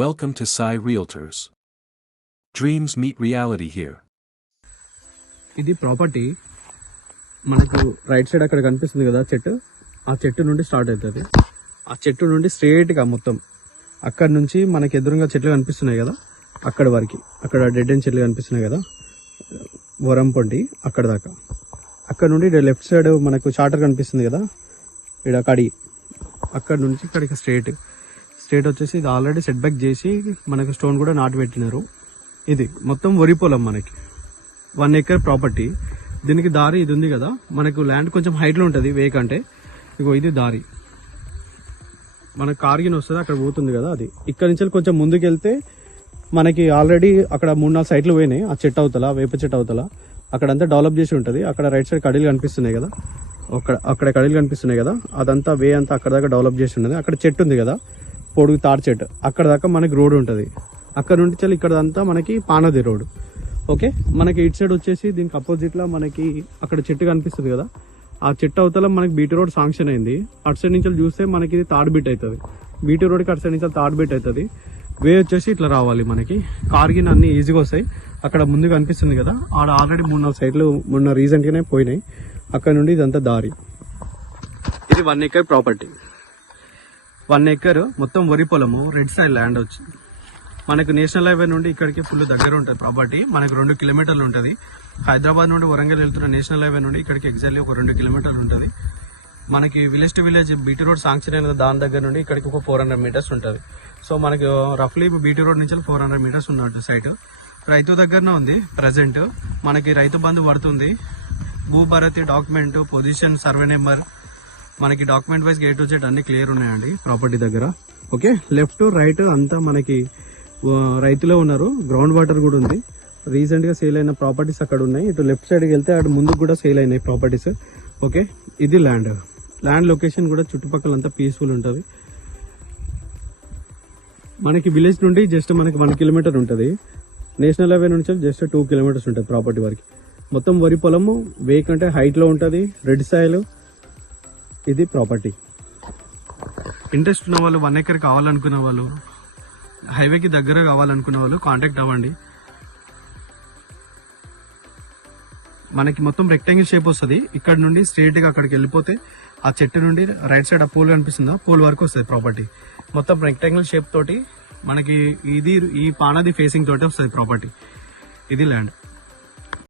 Welcome to Sai Realtors. Dreams meet reality here. ఇది property మనకు right side అక్కడ కనిపిస్తుంది కదా చెట్టు, ఆ చెట్టు నుండి స్టార్ట్ అవుతుంది. ఆ చెట్టు నుండి స్ట్రేట్గా మొత్తం అక్కడ నుంచి మనకి ఎదురుగా చెట్లు కనిపిస్తున్నాయి కదా, అక్కడ వరకు, అక్కడ డెడ్ ఎండ్ చెట్లు కనిపిస్తున్నాయి కదా, వరంపొండి అక్కడ దాకా. అక్కడ నుండి లెఫ్ట్ సైడ్ మనకు చార్టర్ కనిపిస్తుంది కదా, ఇక్కడ కడి, అక్కడ నుంచి ఇక్కడికి స్ట్రేట్ వచ్చేసి ఇది ఆల్రెడీ సెట్ బ్యాక్ చేసి మనకు స్టోన్ కూడా నాటు పెట్టినారు. ఇది మొత్తం వరి పొలం, మనకి 1 ఎకర్ ప్రాపర్టీ. దీనికి దారి ఇది ఉంది కదా, మనకు ల్యాండ్ కొంచెం హైట్లో ఉంటుంది వే కంటే. ఇగో ఇది దారి, మనకు కార్గిన్ వస్తుంది అక్కడ పోతుంది కదా, అది ఇక్కడ నుంచి కొంచెం ముందుకు వెళ్తే మనకి ఆల్రెడీ అక్కడ 3-4 సైట్లు పోయినాయి. ఆ చెట్టు అవతల, వేప చెట్టు అవతల అక్కడంతా డెవలప్ చేసి ఉంటుంది. అక్కడ రైట్ సైడ్ కడీలు కనిపిస్తున్నాయి కదా, అక్కడ కడీలు కనిపిస్తున్నాయి కదా, అదంతా వే అంతా అక్కడ దాకా డెవలప్ చేసి ఉన్నది. అక్కడ చెట్టు ఉంది కదా, పొడుగు తాడు చెట్టు, అక్కడ దాకా మనకి రోడ్ ఉంటుంది. అక్కడ నుండి చల్ ఇక్కడ అంతా మనకి పానది రోడ్. ఓకే, మనకి ఇటు సైడ్ వచ్చేసి దీనికి అపోజిట్లో మనకి అక్కడ చెట్టు కనిపిస్తుంది కదా, ఆ చెట్టు అవతల మనకి బీటీ రోడ్ శాంక్షన్ అయింది. అటు సైడ్ నుంచి చూస్తే మనకి ఇది థర్డ్ బిట్ అవుతుంది. బీటీ రోడ్కి అటు సైడ్ నుంచి థర్డ్ బిట్ అవుతుంది. వే వచ్చేసి ఇట్లా రావాలి, మనకి కార్గిన్ అన్ని ఈజీగా వస్తాయి. అక్కడ ముందు కనిపిస్తుంది కదా, ఆడ ఆల్రెడీ 3-4 సైట్లు మొన్న రీసెంట్గానే పోయినాయి. అక్కడ నుండి ఇదంతా దారి. ఇది 1 ఎకర్ ప్రాపర్టీ, 1 ఎకర్ మొత్తం వరి పొలము, రెడ్ సైడ్ ల్యాండ్ వచ్చి మనకు నేషనల్ హైవే నుండి ఇక్కడికి ఫుల్ దగ్గర ఉంటుంది ప్రాపర్టీ. మనకు 2 కిలోమీటర్లు ఉంటుంది. హైదరాబాద్ నుండి వరంగల్ వెళ్తున్న నేషనల్ హైవే నుండి ఇక్కడికి ఎగ్జాక్ట్లీ ఒక 2 కిలోమీటర్లు ఉంటుంది. మనకి village to village BT road sanction అయిన దాని దగ్గర నుండి ఇక్కడికి ఒక 400 మీటర్స్ ఉంటుంది. సో మనకు రఫ్లీ బీటీ రోడ్ నుంచి 400 మీటర్స్ ఉన్నట్టు సైట్. రైతు దగ్గరనే ఉంది ప్రజెంట్. మనకి రైతు బంధు పడుతుంది, Bhubharati document, position, survey number, మనకి document wise A to Z అన్ని క్లియర్ ఉన్నాయండి ప్రాపర్టీ దగ్గర. ఓకే, లెఫ్ట్ రైట్ అంతా మనకి రైతులే ఉన్నారు. గ్రౌండ్ వాటర్ కూడా ఉంది. రీసెంట్ గా సేల్ అయిన ప్రాపర్టీస్ అక్కడ ఉన్నాయి. ఇటు లెఫ్ట్ సైడ్కి వెళ్తే అటు ముందుకు కూడా సేల్ అయినాయి ప్రాపర్టీస్. ఓకే, ఇది ల్యాండ్ లొకేషన్ కూడా చుట్టుపక్కల అంతా పీస్ఫుల్ ఉంటుంది. మనకి విలేజ్ నుండి జస్ట్ మనకి 1 కిలోమీటర్ ఉంటుంది. నేషనల్ హైవే నుంచి జస్ట్ 2 కిలోమీటర్స్ ఉంటుంది ప్రాపర్టీ వరకు. మొత్తం వరి పొలము, వే కంటే హైట్లో ఉంటుంది, రెడ్ సాయిల్. ఇది ప్రాపర్టీ. ఇంట్రెస్ట్ ఉన్న వాళ్ళు, 1 ఎకర్ కావాలనుకున్న వాళ్ళు, హైవేకి దగ్గర కావాలనుకున్న వాళ్ళు కాంటాక్ట్ అవ్వండి. మనకి మొత్తం రెక్టాంగిల్ షేప్ వస్తుంది. ఇక్కడ నుండి స్ట్రేట్గా అక్కడికి వెళ్ళిపోతే ఆ చెట్టు నుండి రైట్ సైడ్ ఆ పోల్ కనిపిస్తుందా, పోల్ వరకు వస్తుంది ప్రాపర్టీ. మొత్తం రెక్టాంగిల్ షేప్ తోటి మనకి ఇది ఈ పానది ఫేసింగ్ తోటి వస్తుంది ప్రాపర్టీ. ఇది ల్యాండ్.